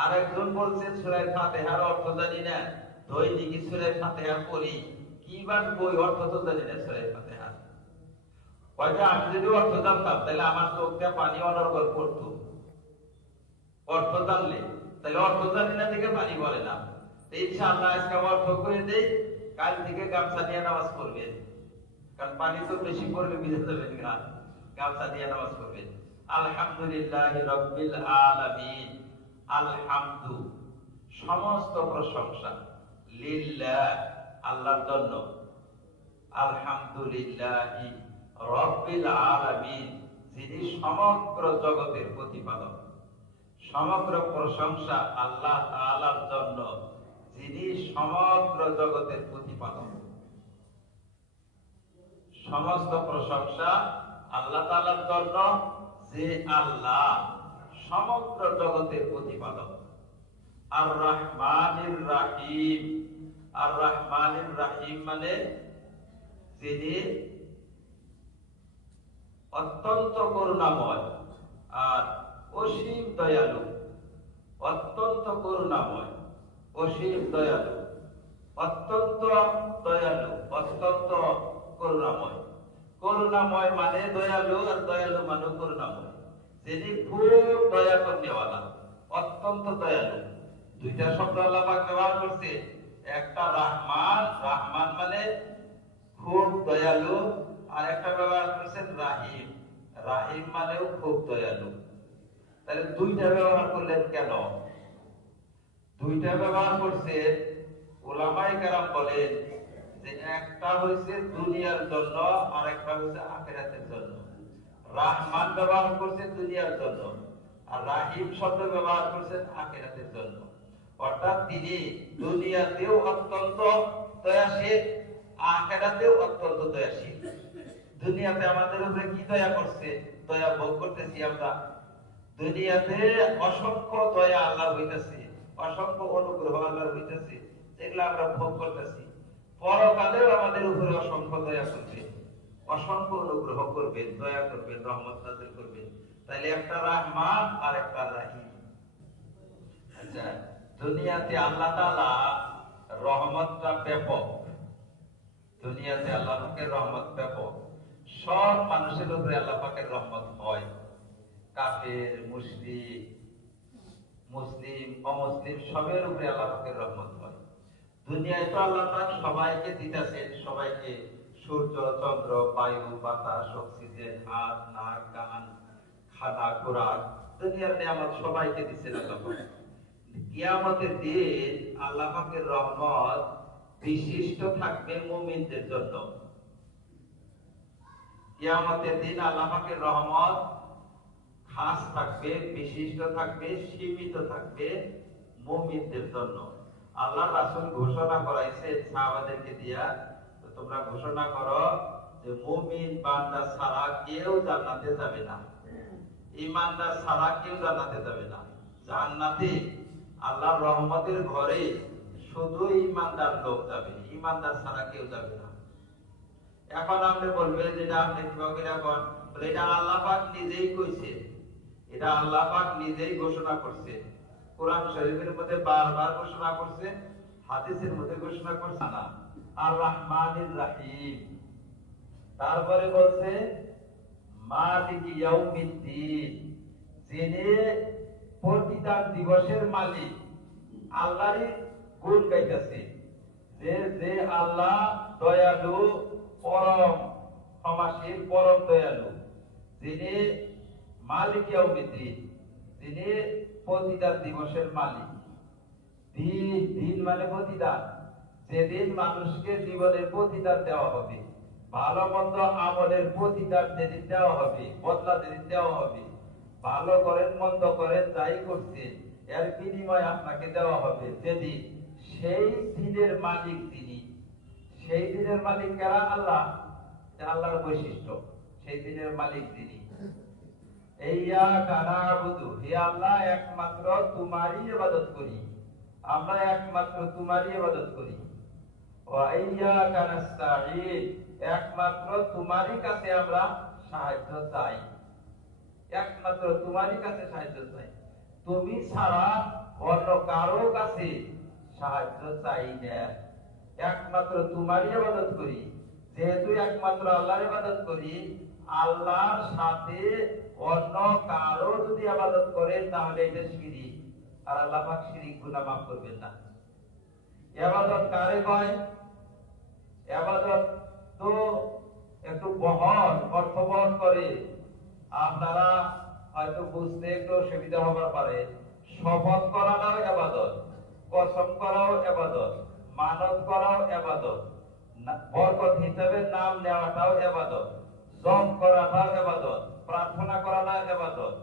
আর একজন বলছেন সূরা ফাতিহার অর্থ জানি না, দৈনিক সূরা ফাতিহা পড়ি, কি বা বই অর্থ তো জানি না সূরা ফাতিহা। হয়তো আমি যদি অর্থ জানতাম তাহলে আমার চোখটা পানি অনর্গল পড়তো, অর্থ জানলে। তাহলে অর্থ জানি না থেকে পানি বলে না। ইনশাআল্লাহ আজকে অর্থ করে দেই, কাল থেকে গামছা নিয়ে নামাজ পড়বেন, কারণ পানি তো বেশি পড়লে ভিজে যাবেন না, গামছা দিয়ে নামাজ পড়বেন। আলহামদুলিল্লাহি রাব্বিল আলামিন। আলহামদু সমস্ত প্রশংসা, লিল্লাহ আল্লাহর জন্য, আলহামদুলিল্লাহি রাব্বিল আলামিন যিনি সমগ্র জগতের প্রতিপালক। সমগ্র প্রশংসা আল্লাহ তাআলার জন্য যিনি সমগ্র জগতের প্রতিপালক। সমস্ত প্রশংসা আল্লাহ তাআলার জন্য, যে আল্লাহ সমগ্র জগতের প্রতিপালক। আর রহমানির রাহিম। আর রহমানির রাহিম মানে যিনি অত্যন্ত করুণাময় আর অসীম দয়ালু। অত্যন্ত করুণাময়, অসীম দয়ালু, অত্যন্ত দয়ালু, অত্যন্ত করুণাময়। করুণাময় মানে দয়ালু, আর দয়ালু মানে করুণাময়। যিনি খুব দয়া করনেওয়ালা, অত্যন্ত দয়ালু। দুইটা শব্দ আল্লাহ পাক ব্যবহার করছে। একটা রহমান, রহমান মানে খুব দয়ালু, আর একটা ব্যবহার করেছেন রাহিম, রাহিম মানেও খুব দয়ালু। তাহলে দুইটা ব্যবহার করলেন কেন? দুইটা ব্যবহার করছে, উলামায়ে কেরাম বলেন যে একটা হইছে দুনিয়ার জন্য আর একটা হইছে আখিরাতের জন্য। রহমান ব্যবহার করছে দুনিয়ার জন্য, আর রাহিম শব্দ ব্যবহার করছেন আখিরাতের জন্য। অর্থাৎ তিনি দুনিয়াতেও অত্যন্ত দয়াশীল, আখিরাতেও অত্যন্ত দয়াশীল। দুনিয়াতে আমাদের উপরে কি দয়া করছে, দয়া ভোগ করতেছি আমরা। দুনিয়াতে অসংখ্য দয়া আল্লাহ হইতেছে, অসংখ্য অনুগ্রহ আল্লাহ হইতেছে, যেগুলো আমরা ভোগ করতেছি। পরকালেও আমাদের উপরে অসংখ্য দয়া করবে, অসংখ্য অনুগ্রহ করবেন, দয়া করবেন, রহমত নাযিল করবেন। তাহলে একটা রহমান আর একটা রাহিম। আচ্ছা, দুনিয়াতে আল্লাহ তাআলা রহমতটা ব্যাপক। দুনিয়াতে আল্লাহ পাকের রহমত ব্যাপক, সব মানুষের উপরে আল্লাহ পাকের রহমত হয়। কাফের, মুশরিক, মুসলিম, অমুসলিম সবের উপরে আল্লাহ পাকের রহমত হয়। দুনিয়ায় তো আল্লাহ পাক সবাইকে দিতেছেন, সবাইকে সূর্য, চন্দ্র, বায়ু, বাতাস, অক্সিজেন, হাত, নাক, কান, খানা, খোরাক, দুনিয়ার নিয়ামত সবাইকে দিচ্ছেন আল্লাহ পাক। কিয়ামতের দিন আল্লাহ পাকের রহমত বিশিষ্ট থাকবে মুমিনদের জন্য। কিয়ামতের দিন আল্লাহ পাকের রহমত খাস থাকবে, বিশিষ্ট থাকবে, সীমিত থাকবে মুমিনদের জন্য। আল্লাহ রাসূল ঘোষণা করাইছেন সাহাবাদেরকে দিয়া, তোমরা ঘোষণা করো যে মুমিন বান্দা ছাড়া কেউ জান্নাতে যাবে না, ঈমানদার ছাড়া কেউ জান্নাতে যাবে না। জান্নাতে আল্লাহর রহমতের ঘরে শুধু ঈমানদার লোক যাবে, ঈমানদার ছাড়া কেউ যাবে না। এখন আপনি বলবেন যেটা আপনি কিভাবে এখন বলে, এটা আল্লাহ পাক নিজেই কইছে, এটা আল্লাহ পাক নিজেই ঘোষণা করছে। কোরআন শরীফের মধ্যে বারবার ঘোষণা করছে, হাদিসের মধ্যে ঘোষণা করছে না। আর রহমানির রাহিম। তারপরে বলছে মালিক ইয়াউমিদ্দিন, যিনি প্রতিদান দিবসের মালিক। আল্লাহরই গুণ গাইতেছে যে আল্লাহ দয়ালু, পরম ক্ষমাশীল, পরম দয়ালু, যিনি মালিক ইয়াউমিদ্দিন, যিনি প্রতিদান দিবসের মালিক। দিন, দিন মানে প্রতিদান, যেদিন মানুষকে জীবনের প্রতিদান দেওয়া হবে, ভালো মন্দ আমলের প্রতিদান যেদিন দেওয়া হবে, বদলা যেদিন দেওয়া হবে, ভালো করেন মন্দ করেন যাই করছেন এর বিনিময় আপনাকে দেওয়া হবে যেদিন, সেই দিনের মালিক তিনি। সেই দিনের মালিক কারা? আল্লাহ। আল্লাহর বৈশিষ্ট্য, সেই দিনের মালিক তিনি। ইয়্যাকা না'বুদু, হে আল্লাহ একমাত্র তোমারই ইবাদত করি, আমরা একমাত্র তোমারই ইবাদত করি। ওয়া ইয়্যাকা নাস্তাঈন, একমাত্র তোমারই কাছে আমরা সাহায্য চাই, একমাত্র তোমারই কাছে সাহায্য চাই। তুমি ছাড়া অন্য কারো কাছে সাহায্য চাই না। একমাত্র তোমারই ইবাদত করি। যেহেতু একমাত্র আল্লাহর ইবাদত করি, আল্লাহর সাথে অন্য কারো যদি ইবাদত করেন তাহলে এটা শিরক। আর আল্লাহ পাক শিরক গুনাহ মাফ করবেন না। ইবাদত কারে কয়? ইবাদত তো একটু বহন অর্থবহন করে। আপনারা হয়তো বুঝতে একটু অসুবিধা হবার পারে। শপথ করাটাও ইবাদত, কসম করাও ইবাদত, মানত করাও ইবাদত, বরকত হিসাবে নাম নেওয়াটাও ইবাদত, জপ করাটাও ইবাদত, প্রার্থনা করাটাও ইবাদত,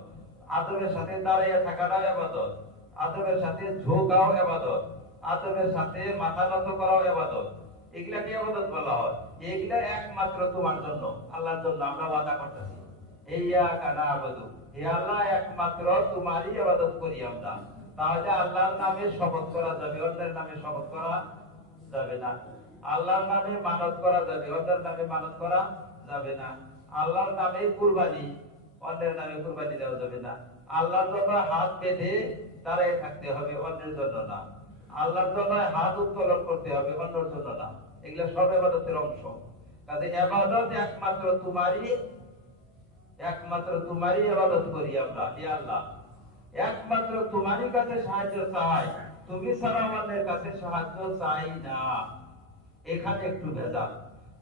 আদবের সাথে দাঁড়িয়ে থাকাটাও ইবাদত, আদবের সাথে ঝোঁকাও ইবাদত, আদবের সাথে মাথা নত করাও ইবাদত। এগুলাকে ইবাদত বলা হয়। এগুলা একমাত্র তোমার জন্য, আল্লাহর জন্য আমরা ওয়াদা করতেছি। ইয়্যাকা না'বুদু, হে আল্লাহ একমাত্র তোমারই ইবাদত করি আমরা। তাহলে আল্লাহর নামে শপথ করা যাবে, অন্যের নামে শপথ করা যাবে না। আল্লাহর নামে মানত করা যাবে, অন্যের নামে মানত করা যাবে না। আল্লাহর নামে কুরবানি, অন্যের নামে কুরবানি দেওয়া যাবে না। আল্লাহর জন্য হাত বেঁধে দাঁড়িয়ে থাকতে হবে, অন্যের জন্য না। আল্লাহর জন্য হাত উত্তোলন করতে হবে, অন্যের জন্য না। এগুলো সব ইবাদতের অংশ। কাজে ইবাদত একমাত্র তোমারই, একমাত্র তোমারই ইবাদত করি আমরা। হে আল্লাহ একমাত্র তোমারই কাছে সাহায্য চাই, তুমি ছাড়া আমাদের কাছে সাহায্য চাই না। এখানে একটু ভেজাল।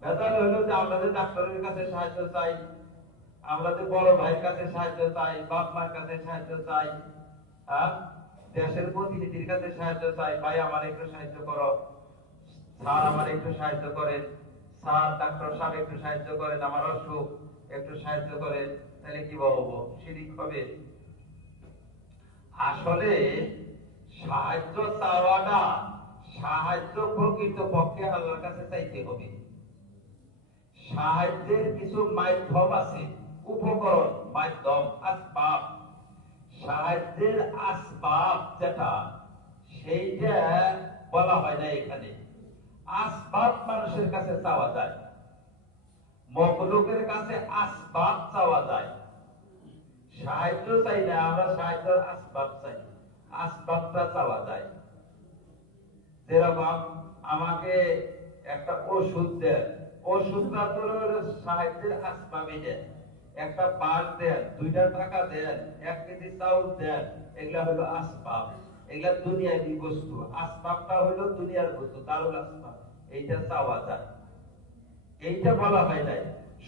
ভেজাল হলো যে আমরা যে ডাক্তারের কাছে সাহায্য চাই, আমরা যে বড় ভাইয়ের কাছে সাহায্য চাই, বাপ মার কাছে সাহায্য চাই, দেশের প্রতিনিধির কাছে সাহায্য চাই, ভাই আমার একটু সাহায্য করো, স্যার আমার একটু সাহায্য করেন, স্যার ডাক্তার সাহেব একটু সাহায্য করেন, আমার অসুখ একটু সাহায্য করেন। তাহলে কি বলবো? শিরিক হবে। আসলে সাহায্য চাওয়াটা, সাহায্য প্রকৃত পক্ষে আল্লাহর কাছে চাইতে হবে। সাহায্যের কিছু মাধ্যম আছে, উপকরণ, মাধ্যম, আসবাব। সাহায্যের আসবাব যেটা, সেইটা বলা হয় না এখানে। আসবাব মানুষের কাছে চাওয়া যায়, মখলুকের কাছে আসবাব চাওয়া যায়। সাহায্য চাই না আমরা, সাহায্যের আসবাব চাই, আসবাবটা চাওয়া যায়। যেরকম আমাকে একটা ওষুধ দেন, ওষুধটা তো সাহায্যের আসবাবই দেন। একটা বাস দেন, 2টা টাকা দেন, 1 কেজি চাউল দেন, এগুলা হলো আসবাব। এগুলা দুনিয়াবী বস্তু। আসবাবটা হলো দুনিয়ার বস্তু, দারুল আসবাব। এইটা চাওয়া যায়, এইটা বলা হয় নাই।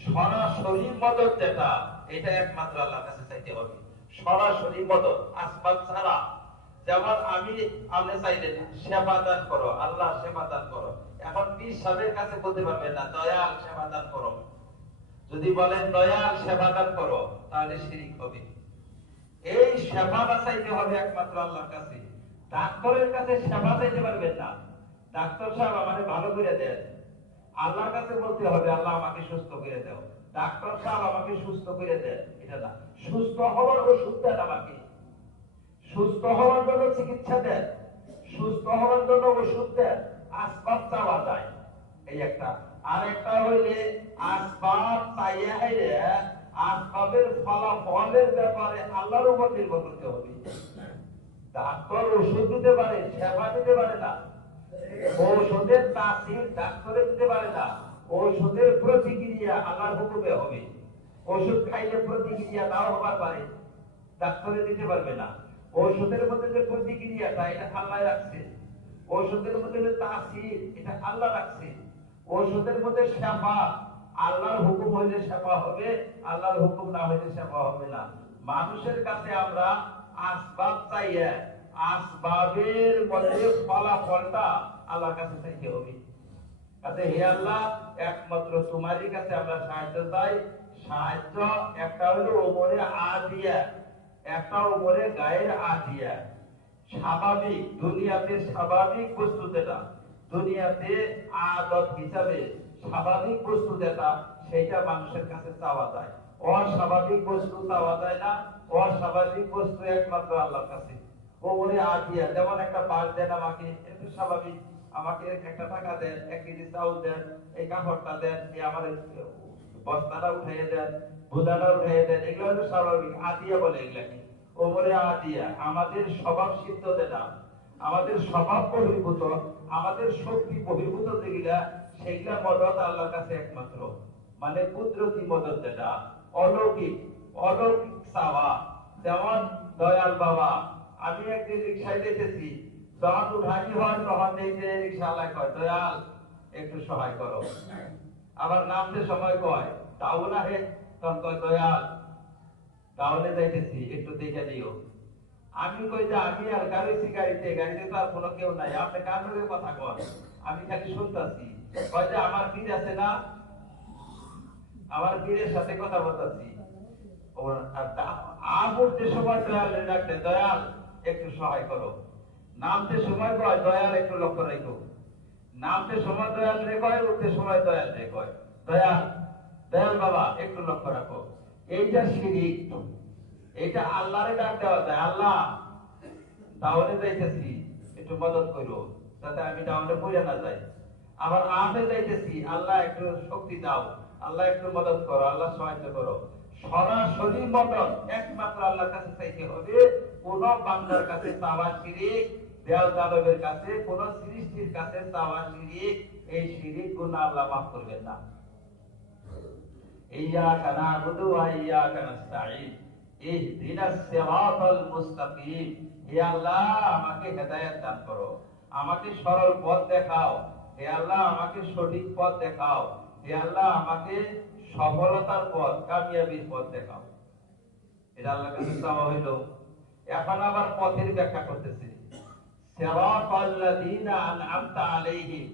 সরাসরি মদত যেটা, এটা একমাত্র আল্লাহর কাছে চাইতে হবে। সরাসরি মদত আসবাব ছাড়া। যেমন আপনি চাইলেন সেবা দান করো, আল্লাহ সেবা দান করো। এখন পীর সাহেবের কাছে বলতে পারবেন না দয়াল সেবা দান করো। যদি বলেন দয়াল সেবা দান করো, তাহলে শিরিক হবে। এই সেবাটা চাইতে হবে একমাত্র আল্লাহর কাছে। ডাক্তারের কাছে সেবা চাইতে পারবেন না। ডাক্তার সাহেব আমাকে ভালো করে দেন, আল্লাহর কাছে বলতে হবে আল্লাহ আমাকে সুস্থ করে দাও। ডাক্তার সাহেব আমাকে সুস্থ করে দেন, এটা না। সুস্থ হওয়ার ওষুধ দেন আমাকে, সুস্থ হওয়ার জন্য চিকিৎসা দেন, সুস্থ হওয়ার জন্য ওষুধ দেন। আসবাব চাওয়া যায়, এই একটা। আর একটা হইলে আসবাব চাইয়া হইলে আসবাবের ফলাফলের ব্যাপারে আল্লাহর উপর নির্ভর করতে হবে। ডাক্তার ওষুধ দিতে পারে, সেবা দিতে পারে না। ঔষধের তাসির ডাক্তারে দিতে পারে না। ঔষধের প্রতিক্রিয়া আল্লাহর হুকুমে হবে। ওষুধ খাইলে প্রতিক্রিয়া নাও হবার পারে, ডাক্তারে দিতে পারবে না। ঔষধের মধ্যে যে প্রতিক্রিয়াটা, এটা আল্লাহ রাখছে। ঔষধের মধ্যে যে তাসির, এটা আল্লাহ রাখছে। ঔষধের মধ্যে সেবা, আল্লাহর হুকুম হইলে সেবা হবে, আল্লাহর হুকুম না হইলে সেবা হবে না। মানুষের কাছে আমরা আসবাব চাইয়া, আসবাবের মধ্যে ফলাফলটা আল্লাহর কাছে চাইতে হবে। কাজে হে আল্লাহ একমাত্র তোমারই কাছে আমরা সাহায্য চাই। সাহায্য একটা হলো ওমরে আদিয়া, একটা ওমরে গায়ের আদিয়া। স্বাভাবিক দুনিয়াতে স্বাভাবিক বস্তু যেটা, দুনিয়াতে আদত হিসাবে স্বাভাবিক বস্তু যেটা, সেইটা মানুষের কাছে চাওয়া যায়। অস্বাভাবিক বস্তু চাওয়া যায় না। অস্বাভাবিক বস্তু একমাত্র আল্লাহর কাছে। ওমরে আদিয়া, যেমন একটা বাস দেন আমাকে, এটা স্বাভাবিক। আমাকে একটা টাকা দেন, 1 কেজি চাউল দেন, এই কাপড়টা দেন, এই আমার বস্তাটা উঠাইয়ে দেন, বোঝাটা উঠাইয়ে দেন, এগুলো হলো স্বাভাবিক। আদিয়া বলে এগুলাকে। ওমরে আদিয়া, আমাদের স্বভাব সিদ্ধ দেনা, আমাদের স্বভাব বহির্ভূত, আমাদের শক্তি বহির্ভূত যেগুলা, সেগুলা মদত আল্লাহর কাছে একমাত্র, মানে কুদরতি মদত দেনা, অলৌকিক অলৌকিক চাওয়া। যেমন দয়াল বাবা, আমি একদিন রিক্সায় দেখেছি, যখন উঠানি হয় তখন দেখে রিক্সাওয়ালা কয়, দয়াল একটু সহায় করো। আবার নামতে সময় কয় ডাউন আহে, তখন কয় দয়াল ডাউনে যাইতেছি একটু দেখে দিও। আমি কই যে আমি আর গাড়িতে গাড়িতে তো আর কোনো কেউ নাই, আপনি কার সঙ্গে কথা কন, আমি খালি শুনতেছি। কয় যে আমার বীর আছে না, আমার বীরের সাথে কথা বলতেছি। উঠতে সময় দয়াল ডাকতে, দয়াল একটু সহায় করো। নামতে সময় কয় দয়াল একটু লক্ষ্য রেখো। নামতে সময় দয়াল রে কয়, উঠতে সময় দয়াল রে কয়, দয়াল দয়াল বাবা একটু লক্ষ্য রাখো। এইটা শিরিক, এটা আল্লাহরে ডাক দেওয়া যায়, আল্লাহ ডাউনে যাইতেছি একটু মদত করো, যাতে আমি ডাউনে পড়ে না যাই। আবার আপে যাইতেছি, আল্লাহ একটু শক্তি দাও, আল্লাহ একটু মদত করো, আল্লাহ সাহায্য করো। সরাসরি মদত একমাত্র আল্লাহর কাছে চাইতে হবে। কোন বান্দার কাছে চাওয়া শিরিক, দেয়াল দানবের কাছে, কোন সৃষ্টির কাছে চাওয়া শিরিক। এই শিরিক গুনাহ আল্লাহ মাফ করবেন না। ইয়্যাকা না'বুদু ওয়া ইয়্যাকা নাস্তাঈন, ইহদিনাস সিরাতাল মুস্তাকিম। হে আল্লাহ আমাকে হেদায়েত দান করো, আমাকে সরল পথ দেখাও। হে আল্লাহ আমাকে সঠিক পথ দেখাও। হে আল্লাহ আমাকে সফলতার পথ, কামিয়াবির পথ দেখাও। এটা আল্লাহর কাছে চাওয়া হইল। এখন আবার পথের ব্যাখ্যা করতেছে, সিরাতাল্লাযীনা আন'আমতা আলাইহিম,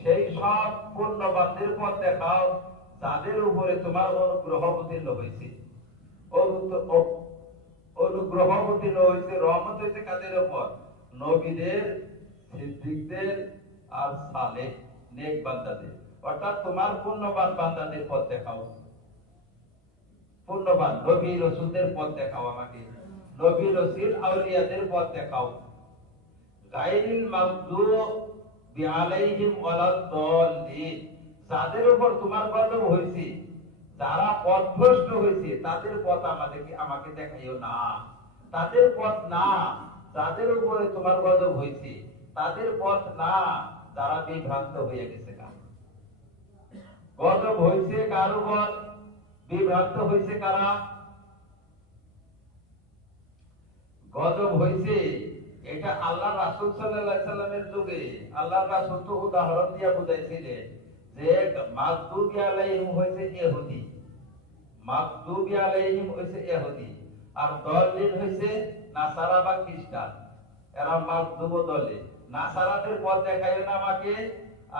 সেই সব পুণ্যবানদের পথ দেখাও যাদের উপরে তোমার অনুগ্রহ অবতীর্ণ হয়েছে। অনুগ্রহ অবতীর্ণ হয়েছে, রহমত হয়েছে কাদের উপর? নবীদের, সিদ্দিকদের আর সালেহ নেক বান্দাদের। অর্থাৎ তোমার পুণ্যবান বান্দাদের পথ দেখাও, পুণ্যবান নবী রাসূলদের পথ দেখাও আমাকে, নবী রাসূল আউলিয়াদের পথ দেখাও। গায়রিল মাগদুবি আলাইহিম ওয়ালাদ-দাল্লিন, যাদের উপর তোমার গজব হয়েছে, যারা পথভ্রষ্ট হয়েছে, তাদের পথ আমাকে দেখাইও না। তাদের পথ না যাদের উপরে তোমার গজব হয়েছে, তাদের পথ না যারা বিভ্রান্ত হয়ে গেছে। গজব হয়েছে কার উপর? বিভ্রান্ত হয়েছে কারা? গজব হয়েছে এটা আল্লাহ রাসূল সাল্লাল্লাহু আলাইহি সাল্লামের যুগে। আল্লাহ রাসূল তো উদাহরণ দিয়ে বুঝাইছিলেন যে মাগদুবি আলাইহিম হইছে ইহুদি, মাগদুবি আলাইহিম হইছে ইহুদি, আর দাল্লিন হইছে নাসারা বা খ্রিস্টান। এরা মাগদুব দলে, নাসারাদের পথ দেখাইও না আমাকে,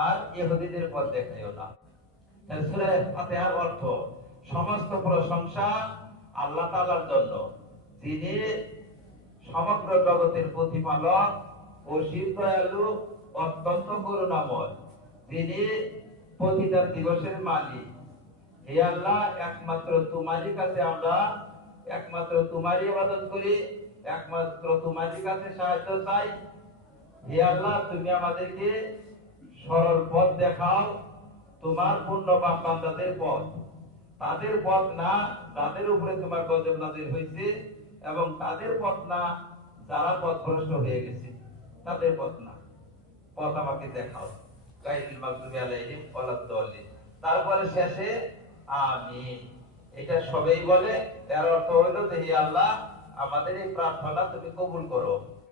আর ইহুদিদের পথ দেখাইও না। সূরা ফাতিহার অর্থ, সমস্ত প্রশংসা আল্লাহ তাআলার জন্য, যিনি সমগ্র জগতের প্রতিপালক, অসীম দয়ালু, অত্যন্ত করুণাময়, যিনি প্রতিদান দিবসের মালিক। হে আল্লাহ, একমাত্র তোমারই কাছে আমরা একমাত্র তোমারই ইবাদত করি, একমাত্র তোমারই কাছে সাহায্য চাই। হে আল্লাহ, তুমি আমাদেরকে সরল পথ দেখাও, তোমার পুণ্যবান বান্দাদের পথ, তাদের পথ না যাদের উপরে তোমার গজব নাযিল হয়েছে, এবং তাদের পথ না যারা পথভ্রষ্ট হয়ে গেছে, তাদের পথ না, পথ আমাকে দেখাও। গায়রিল মাগদুবি আলাইহিম ওয়ালাদ-দাল্লিন। তারপরে শেষে আমিন, এটা সবাই বলে। এর অর্থ হইল যে হে আল্লাহ, আমাদের এই প্রার্থনা তুমি কবুল করো।